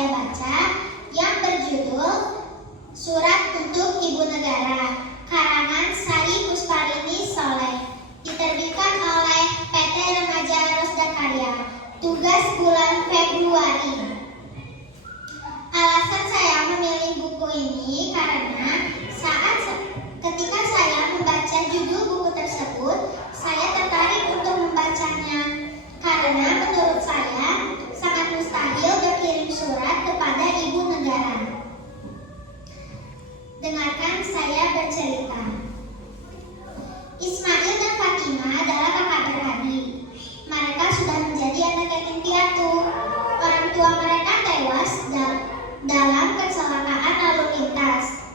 saya baca yang berjudul Surat untuk Ibu Negara, karangan Sari Pusparini Soleh, diterbitkan oleh PT Remaja Rosda Karya, tugas bulan Februari. Alasan saya memilih buku ini karena ketika saya membaca judul buku tersebut, saya tertarik untuk membacanya karena menurut saya sangat mustahil berkirim surat kepada ibu negara. Dengarkan saya bercerita. Ismail dan Fatimah adalah kakak beradik. Mereka sudah menjadi anak yatim piatu. Orang tua mereka tewas dalam kecelakaan lalu lintas.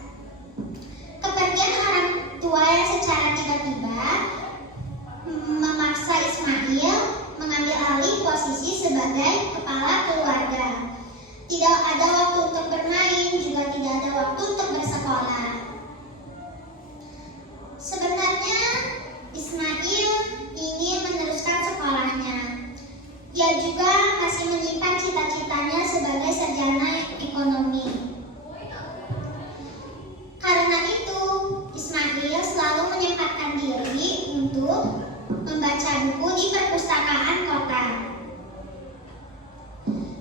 Kepergian orang tua yang secara tiba-tiba memaksa Ismail mengambil alih posisi sebagai kepala keluarga. Tidak ada waktu untuk bermain, juga tidak ada waktu untuk bersekolah. Sebenarnya Ismail ingin meneruskan sekolahnya. Ia juga masih menyimpan cita-citanya sebagai sarjana ekonomi. Karena itu, Ismail selalu menyempatkan diri untuk membaca buku di perpustakaan kota.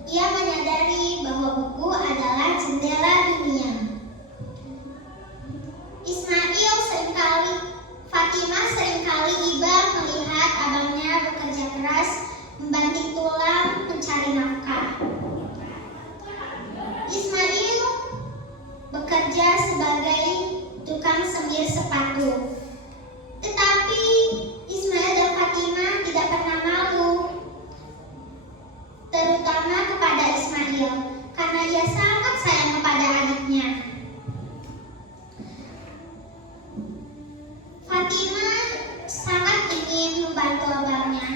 Ia menyadari bahwa buku adalah jendela dunia. Fatimah seringkali iba melihat abangnya bekerja keras, membanting tulang, mencari nafkah. Ismail bekerja sebagai tukang semir sepatu. Tetapi Ismail dan Fatimah tidak pernah malu, terutama kepada Ismail, karena ia sangat sayang kepada adiknya. Fatimah sangat ingin membantu abangnya.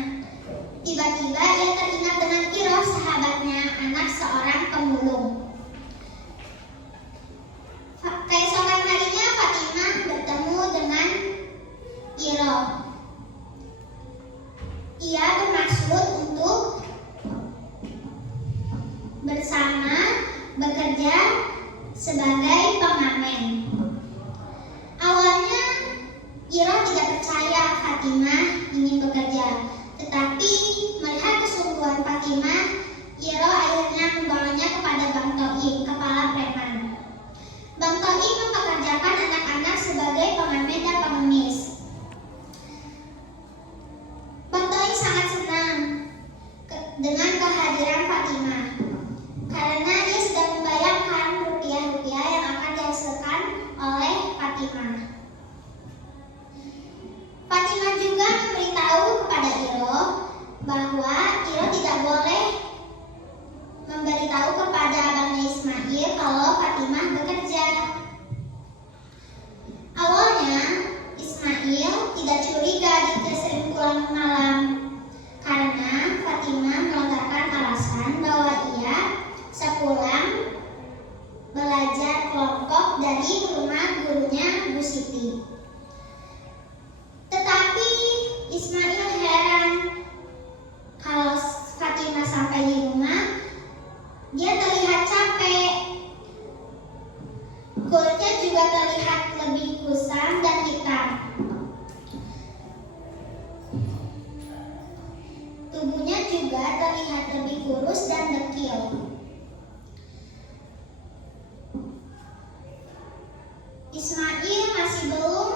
Tiba-tiba ia teringat dengan Iroh, sahabatnya, anak seorang pemulung. Keesokan harinya Fatimah bertemu dengan Iroh. Ia bermaksud untuk bersama bekerja sebagai pengamen. Awalnya Iroh tidak percaya Fatimah ingin bekerja, tetapi melihat kesungguhan Fatimah, Iroh akhirnya membawanya kepada Bang Toib, kepala preman. Bang Toib mempekerjakan anak-anak sebagai pengamen dan pengemis. Bang Toib sangat senang dengan kehadiran Fatimah, karena dia sudah membayangkan rupiah-rupiah yang akan dihasilkan oleh Fatimah. Fatimah juga memberitahu kepada Iroh bahwa Iroh tidak boleh memberitahu kepada abangnya Ismail kalau Fatimah bekerja. Awalnya Ismail tidak curiga jika sering pulang malam, karena Fatimah melontarkan alasan bahwa ia sepulang belajar kelompok dari rumah gurunya Bu Siti. Tetapi Ismail heran kalau Fatimah sampai di rumah, dia terlihat capek. Kulitnya juga terlihat lebih kusam dan hitam. Tubuhnya juga terlihat lebih kurus dan dekil. Ismail masih belum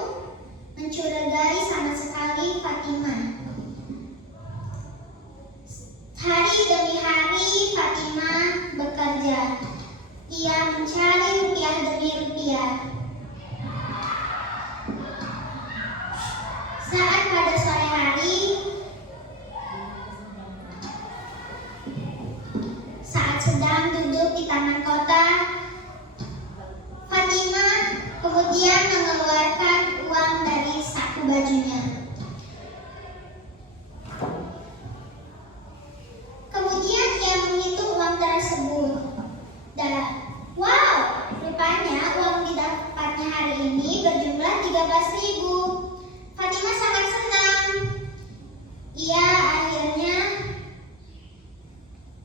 mencurigai sama sekali Fatimah. Hari demi hari Fatimah bekerja. Ia mencari rupiah demi rupiah. Saat pada sore hari, saat sedang duduk di taman kota, Fatimah kemudian mengeluarkan uang dari saku bajunya. Kemudian ia menghitung uang tersebut. Dan wow, rupanya uang didapatnya hari ini berjumlah 13.000. Fatimah sangat senang.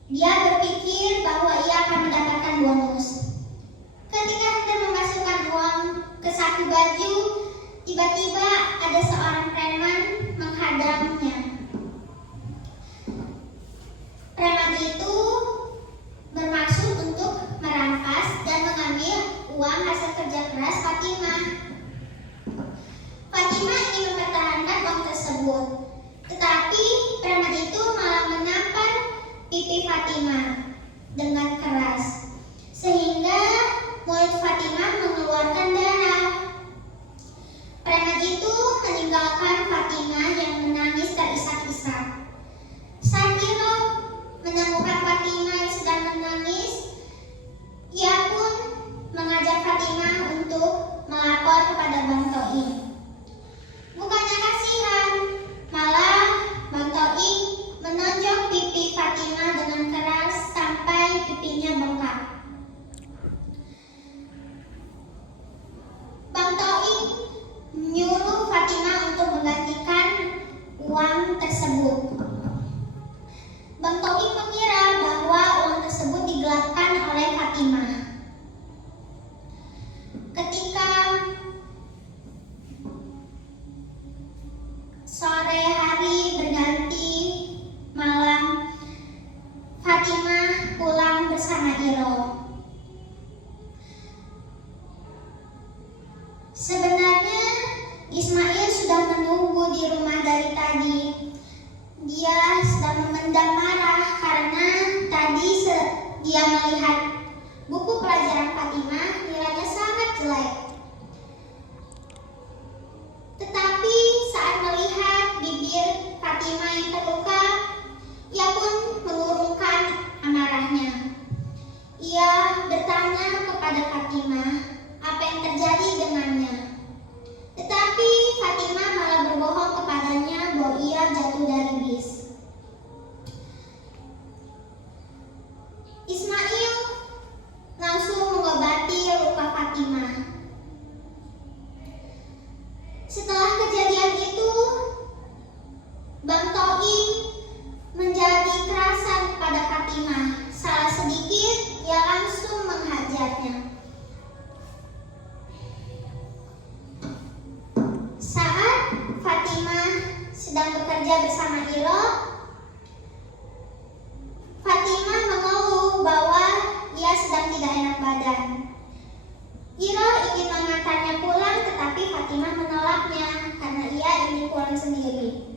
Ia berpikir bahwa ia akan mendapatkan bonus. Ketika hendak memasukkan uang ke saku baju, tiba-tiba ada seorang preman menghadangnya. Preman itu bermaksud untuk merampas dan mengambil uang hasil kerja keras Fatimah. Fatimah ingin mempertahankan uang tersebut, tetapi preman itu malah menampar pipi Fatimah dengan keras, sehingga mulut Fatimah mengeluarkan darah. Preman itu meninggalkan Fatimah yang menangis terisak-isak. Saat Iro menemukan Fatimah yang sedang menangis, ia pun mengajak Fatimah untuk melapor kepada Bang Toim. Bukannya kasihan, malah Bang Toim menonjok pipi Fatimah dengan keras sampai pipinya bengkak. Bang Toim menyuruh Fatimah untuk menggantikan uang tersebut. Bang Toim mengira bahwa uang tersebut digelapkan oleh Fatimah. Ketika sore hari berganti malam, Fatimah pulang bersama Iro. Sebenarnya Ismail sudah menunggu di rumah dari tadi. Dia sedang memendam marah karena tadi dia melihat buku pelajaran Fatimah nilainya sangat jelek. Tetapi saat melihat bibir Fatimah yang terluka, ia pun mengurungkan amarahnya. Ia bertanya kepada Fatimah apa yang terjadi dengannya. Tetapi Fatimah malah berbohong kepadanya bahwa ia jatuh dari bis. Ismail langsung mengobati luka Fatimah. Setelah kejadian itu, Bang Toim menjadi kerasan kepada Fatimah. Salah sedikit, ia langsung menghajarnya. Saat Fatimah sedang bekerja bersama Iro, Fatimah mengeluh bahwa ia sedang tidak enak badan. Iro ingin mengantarnya pulang, tetapi Fatimah menolaknya karena ia ingin pulang sendiri.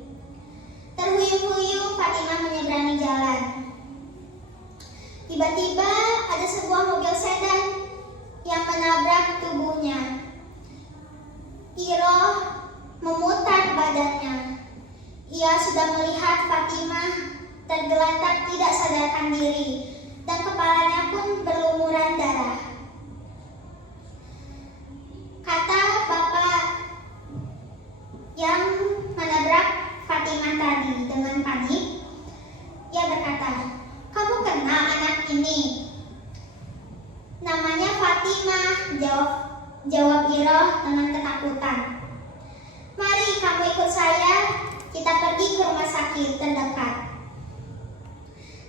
Terhuyung-huyung Fatimah menyeberangi jalan. Tiba-tiba ada sebuah mobil sedan yang menabrak tubuhnya. Iro memutar badannya. Ia sudah melihat Fatimah tergeletak tidak sadarkan diri dan kepalanya pun berlumuran darah. Kata bapak yang menabrak Fatimah tadi dengan panik, ia berkata, "Kamu kenal anak ini?" "Namanya Fatimah," jawab Iro dengan ketakutan. "Mari kamu ikut saya, kita pergi ke rumah sakit terdekat."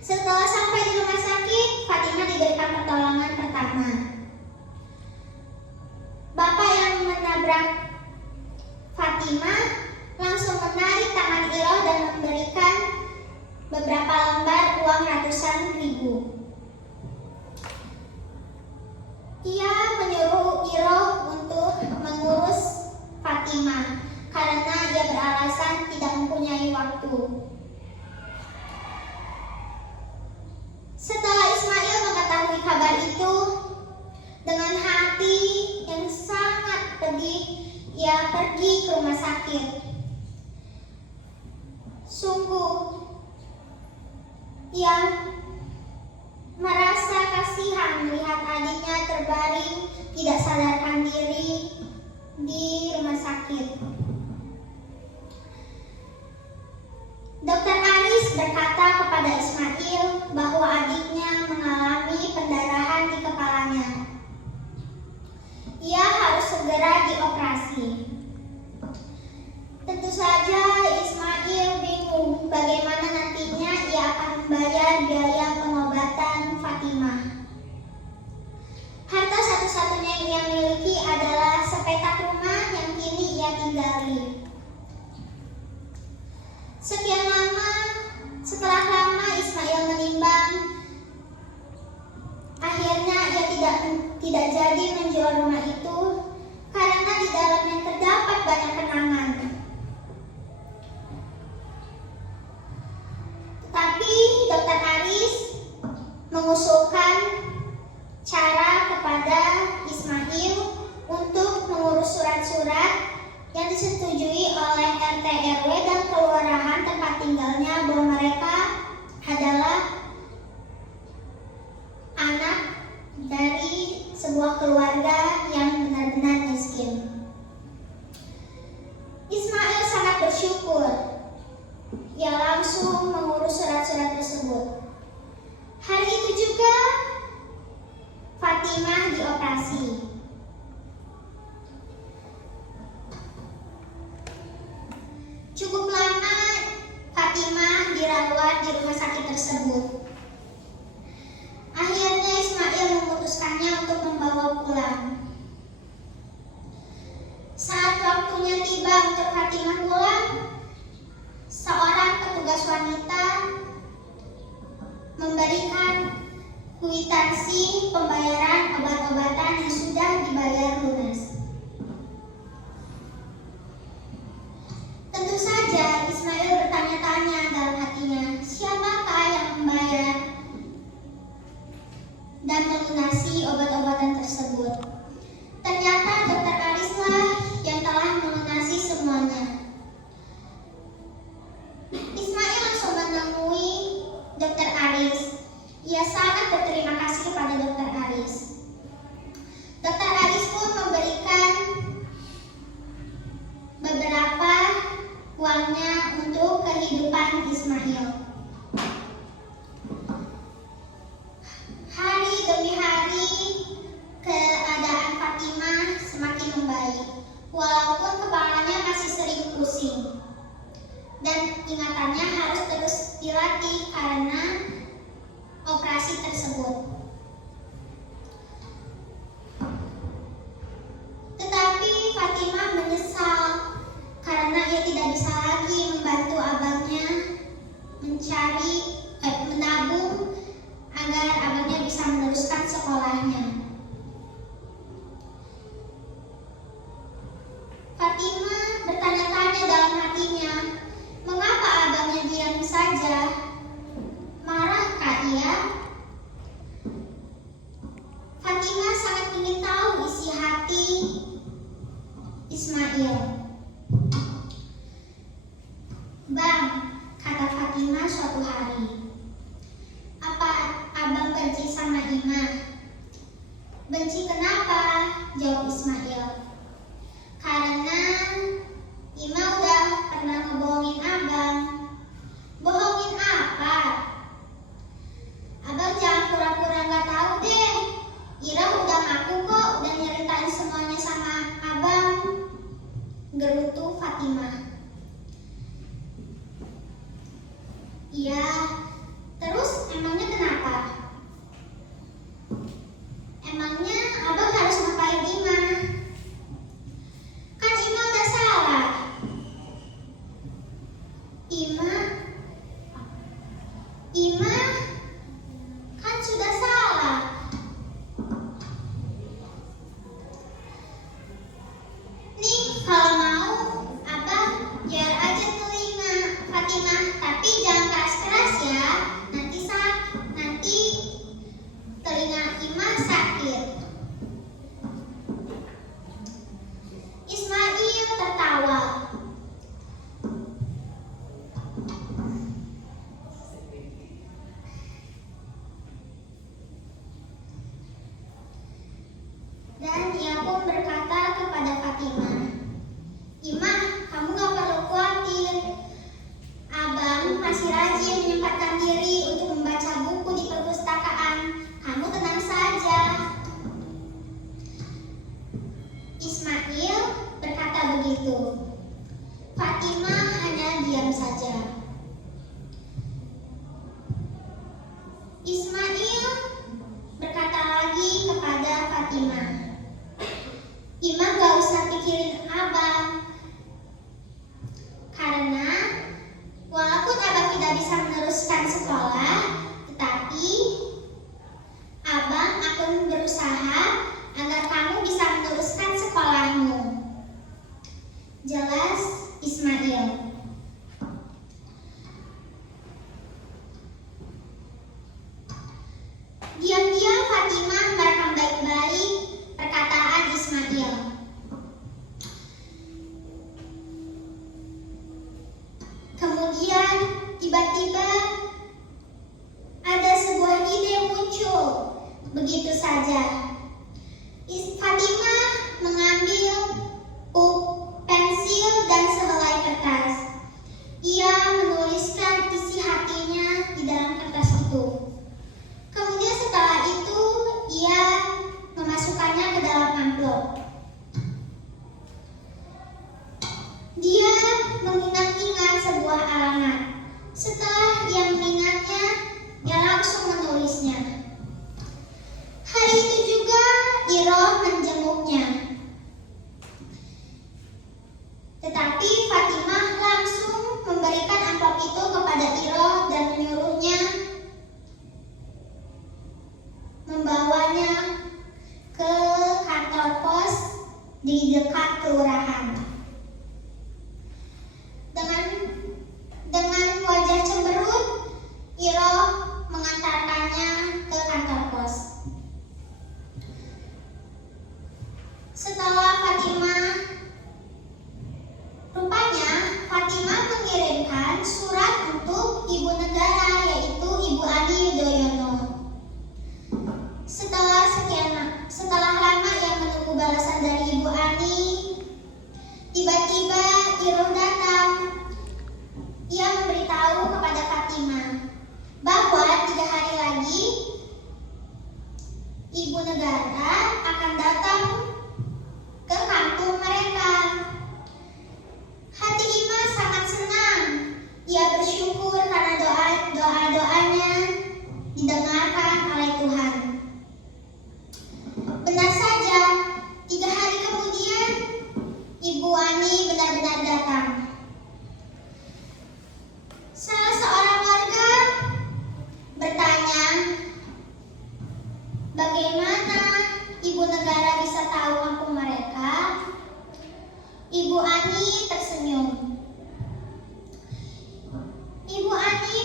Setelah sampai di rumah sakit, Fatimah diberikan pertolongan pertama. Bapak yang menabrak Fatimah langsung menarik tangan Iro dan memberikan beberapa lembar uang ratusan ribu. Ia menyuruh Iro untuk mengurus Fatimah karena ia beralasan tidak mempunyai waktu. Setelah Ismail mengetahui kabar itu, dengan hati yang sangat pedih, ia pergi ke rumah sakit. Sungguh, ia merasa kasihan melihat adiknya terbaring tidak sadarkan diri di rumah sakit. Dokter Aris berkata kepada Ismail bahwa adiknya mengalami pendarahan di kepalanya. Ia harus segera dioperasi. Tentu saja Ismail bingung bagaimana nantinya ia akan membayar biaya pengobatan Fatimah. tidak jadi menjual rumah itu karena di dalamnya terdapat banyak kenangan. Tetapi Dr. Aris mengusulkan cara kepada Ismail untuk mengurus surat-surat yang disetujui oleh RT RW dan kelurahan tempat tinggalnya bahwa mereka adalah anak dari sebuah keluarga yang benar-benar miskin. Ismail sangat bersyukur. Ia langsung mengurus surat-surat tersebut. Hari itu juga Fatimah dioperasi. Cukup lama Fatimah dirawat di rumah sakit tersebut. Akhirnya Ismail memutuskannya untuk membawa pulang. Saat waktunya tiba untuk Fatimah pulang, seorang petugas wanita memberikan kwitansi pembayaran obat-obatan yang sudah dibayar lunas. Tentu saja Ismail bertanya-tanya dalam hatinya, siapakah yang membayar dan melunasi obat-obatan tersebut? Ternyata Dr. Arislah yang telah melunasi semuanya. Ismail langsung menemui Dr. Aris. Ia sangat berterima kasih kepada Dr. Aris. Dr. Aris pun memberikan beberapa uangnya untuk kehidupan Ismail. Hari demi hari keadaan Fatimah semakin membaik, walaupun kepalanya masih sering pusing dan ingatannya harus terus dilatih karena operasi tersebut. Tetapi Fatimah menyesal karena ia tidak bisa lagi membantu abangnya menabung agar abangnya bisa meneruskan sekolahnya. Fatimah bertanya-tanya dalam hatinya, mengapa abangnya diam saja? Marahkah ia? Fatimah sangat ingin tahu isi hati Ismail. Bang, kata Fatimah suatu hari, apa abang benci sama Ima? Benci kenapa? Jawab Ismail. Karena Ima udah pernah ngebohongin abang. Bohongin apa? Abang jangan pura-pura gak tahu deh. Ira udah ngaku kok, udah nyeritain semuanya sama abang, gerutu Fatimah. Iya, terus emangnya kenapa? Emangnya abang harus ngapain Ima? Kan Ima udah salah. Ima kan sudah salah. Nih kalau mau abang biar aja telinga Fatimah, tapi jangan keras-keras ya. Nanti telinga Ima sakit. Ismail tertawa. Dan ia pun berkata kepada Fatimah, Ima, kamu gak perlu khawatir. Abang masih rajin menyempatkan diri untuk membaca buku di perpustakaan. Kamu tenang saja. Ismail berkata begitu. Fatimah hanya diam saja. Ismail berkata lagi kepada Fatimah, Ima gak usah pikirin abang, karena walaupun abang tidak bisa meneruskan sekolah, tetapi abang akan berusaha Diam-diam Fatimah merekam baik-baik perkataan Ismail. Kemudian tiba-tiba ada sebuah ide muncul begitu saja. Fatimah mengambil pensil dan sehelai kertas. Ia menuliskan isi hatinya di dalam kertas itu. Kemudian setelah itu ia memasukkannya ke dalam amplop. Dia mengingat-ingat sebuah alamat. Setelah dia mengingatnya, dia langsung menulisnya. Hari itu juga Iroh menjenguknya. Tetapi Fatimah langsung memberikan amplop itu kepada Iroh dan menyuruhnya membawanya ke kantor pos di dekat kelurahan. Dengan wajah cemberut, Iroh mengantarkannya ke kantor pos. Setelah rupanya Fatimah mengirimkan surat untuk ibu negara, yaitu Ibu Ani Yudhoyono. Setelah lama ia menunggu balasan dari Ibu Ani, tiba-tiba Iroh datang. Ia memberitahu kepada Fatimah bahwa 3 hari lagi ibu negara akan datang ke kampung mereka. Hati Imah sangat senang. Ia bersyukur karena doa-doanya didengarkan oleh Tuhan. Benar saja, 3 hari kemudian Ibu Ani benar-benar datang. Salah seorang warga bertanya, bagaimana ibu negara bisa tahu kampung mereka? Ibu Ani tersenyum. Ibu Ani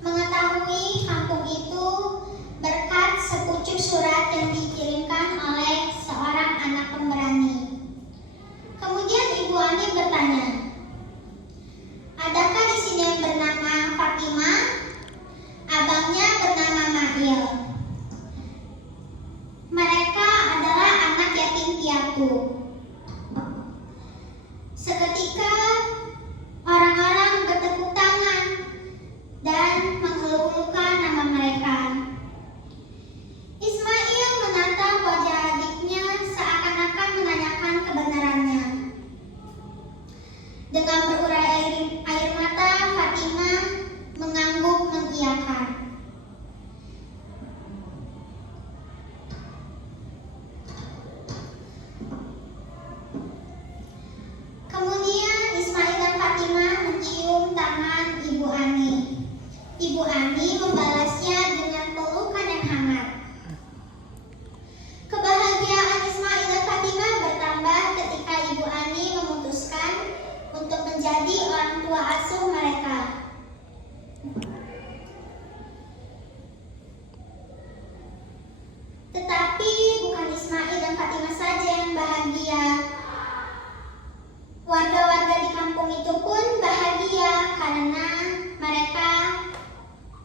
mengetahui kampung itu berkat sepucuk surat yang dikirimkan oleh seorang anak pemberani. Kemudian Ibu Ani bertanya, adakah di sini yang bernama Fatimah? Abangnya bernama Mail. Mereka adalah anak yatim piatu. Seketika orang-orang bertepuk tangan dan mengeluh-elukan nama mereka. Ismail menatap wajah adiknya seakan-akan menanyakan kebenarannya. Dengan berurai air mata, Fatimah mengangguk mengiyakan. Kemudian Ismail dan Fatimah mencium tangan Ibu Ani. Ibu Ani membalasnya dengan pelukan yang hangat. Kebahagiaan Ismail dan Fatimah bertambah ketika Ibu Ani memutuskan untuk menjadi orang tua asuh mereka. Tetapi bukan Ismail dan Fatimah saja yang bahagia. Warga-warga di kampung itu pun bahagia karena mereka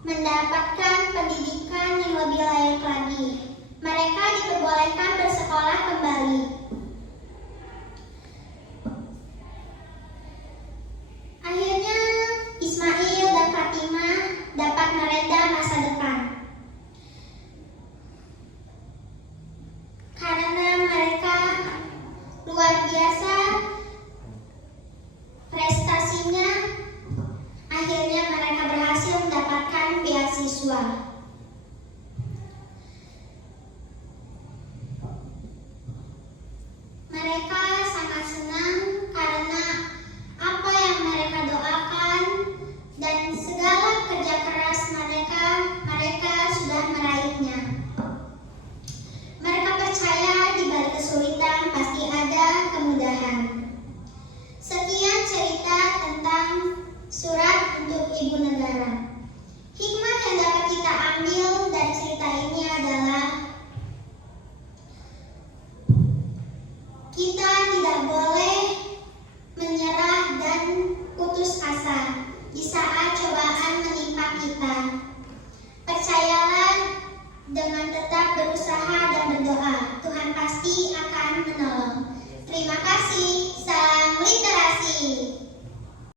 mendapatkan pendidikan yang lebih layak lagi. Mereka diperbolehkan bersekolah kembali. Akhirnya Ismail dan Fatimah dapat mereda masa depan. Karena mereka luar biasa prestasinya, akhirnya mereka berhasil mendapatkan beasiswa.